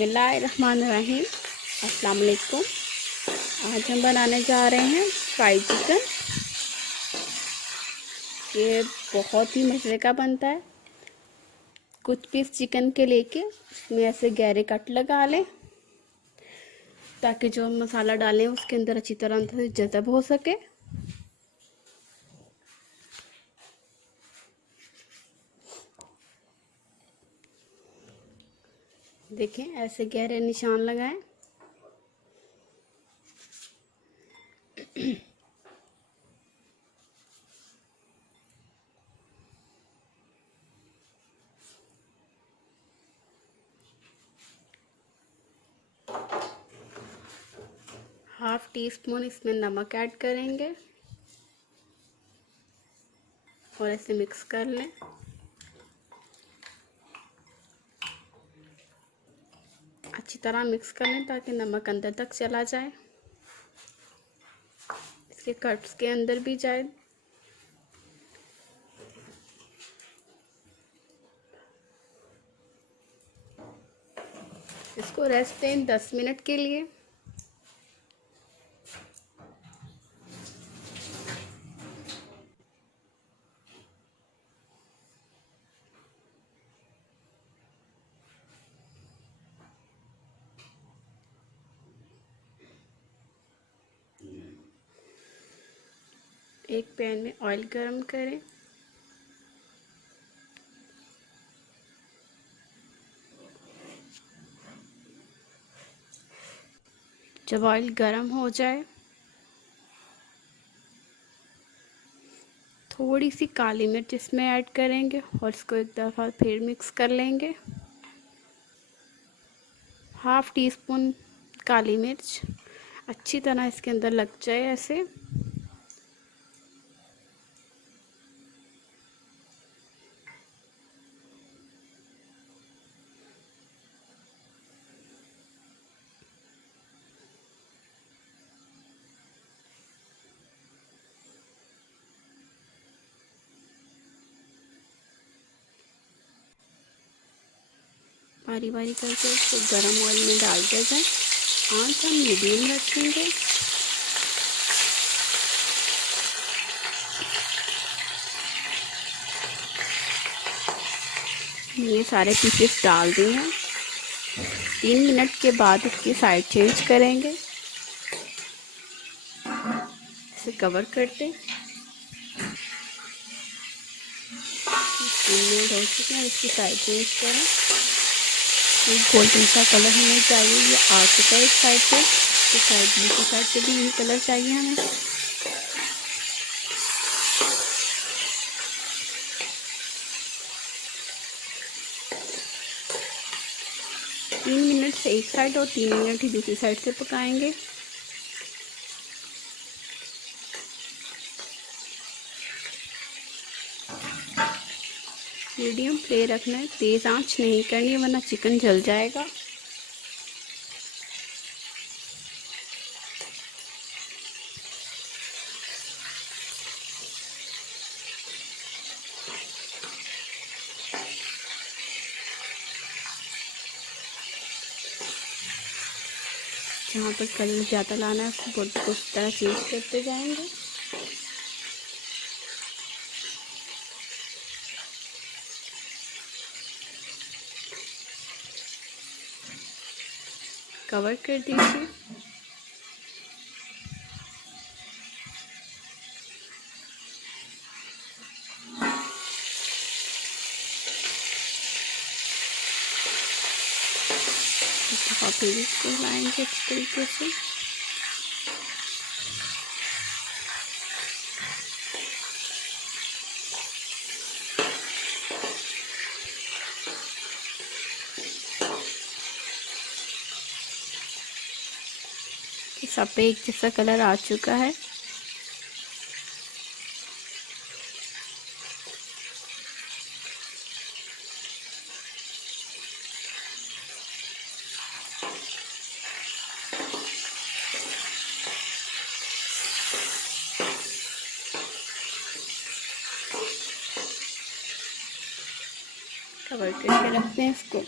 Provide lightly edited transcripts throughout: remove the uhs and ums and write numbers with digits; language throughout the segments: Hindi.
बिस्मिल्लाहिर्रहमानिर्रहीम। अस्सलाम वालेकुम। आज हम बनाने जा रहे हैं फ्राइड चिकन। ये बहुत ही मज़े का बनता है। कुछ पीस चिकन के लेके इसमें ऐसे गहरे कट लगा लें ताकि जो हम मसाला डालें उसके अंदर अच्छी तरह से जज़ब हो सके। देखें, ऐसे गहरे निशान लगाएं। हाफ टी स्पून इसमें नमक ऐड करेंगे और ऐसे मिक्स कर लें। अच्छी तरह मिक्स कर लें ताकि नमक अंदर तक चला जाए, इसके कट्स के अंदर भी जाए। इसको रेस्ट दें 10 मिनट के लिए। एक पैन में ऑयल गरम करें। जब ऑयल गरम हो जाए थोड़ी सी काली मिर्च इसमें ऐड करेंगे और इसको एक दफ़ा फिर मिक्स कर लेंगे। हाफ टी स्पून काली मिर्च अच्छी तरह इसके अंदर लग जाए ऐसे। बारी बारी करके इसको गरम ऑयल में डाल दिया जाए। आंच हम मीडियम रखेंगे। ये सारे पीसेस डाल दिए हैं। 3 मिनट के बाद इसकी साइड चेंज करेंगे। इसे कवर करते। 3 मिनट हो चुके हैं। इसकी साइड चेंज करें। ये गोल्डन सा कलर हमें चाहिए। ये आ चुका है इस साइड पे। इस साइड दूसरी साइड पे भी यही कलर चाहिए हमें। तीन मिनट से एक साइड और 3 मिनट ही दूसरी साइड से पकाएंगे। मीडियम फ्लेम रखना है, तेज़ आंच नहीं करनी वरना चिकन जल जाएगा। जहाँ पर कलर ज़्यादा लाना है उसको बोर्ड को उस तरह चेंज करते जाएंगे। कवर कर दीजिए। फिर इसको लाएंगे अच्छी तरीके से। सब पे एक जैसा कलर आ चुका है। कवर करके रखते हैं इसको।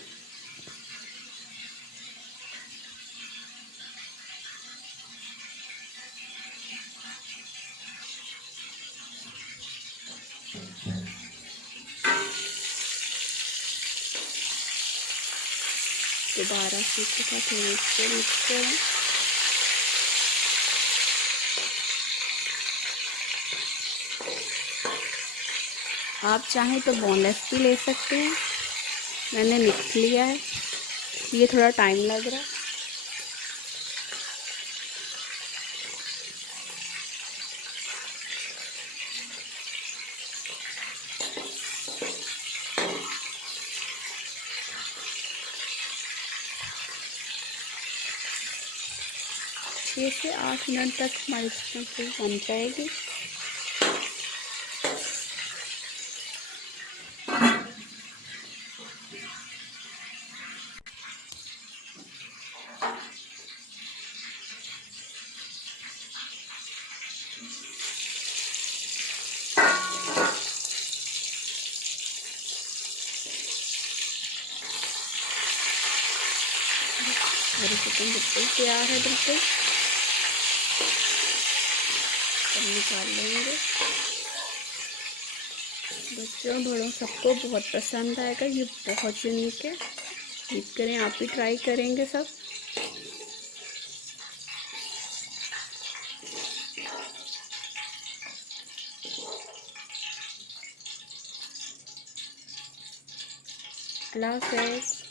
दोबारा से इसके साथ मिक्स करें। आप चाहें तो बोनलेस भी ले सकते हैं, मैंने मिक्स लिया है, ये थोड़ा टाइम लग रहा है। छः से 8 मिनट तक हमारी चिकन फ्राई बन जाएगी। हमारी चिकन बिल्कुल तैयार है, बिल्कुल अब निकाल लेंगे। बच्चों बड़ों सबको बहुत पसंद आएगा, ये बहुत यूनिक है। उम्मीद करें आप भी ट्राई करेंगे सब। अल्लाह हाफ़िज़।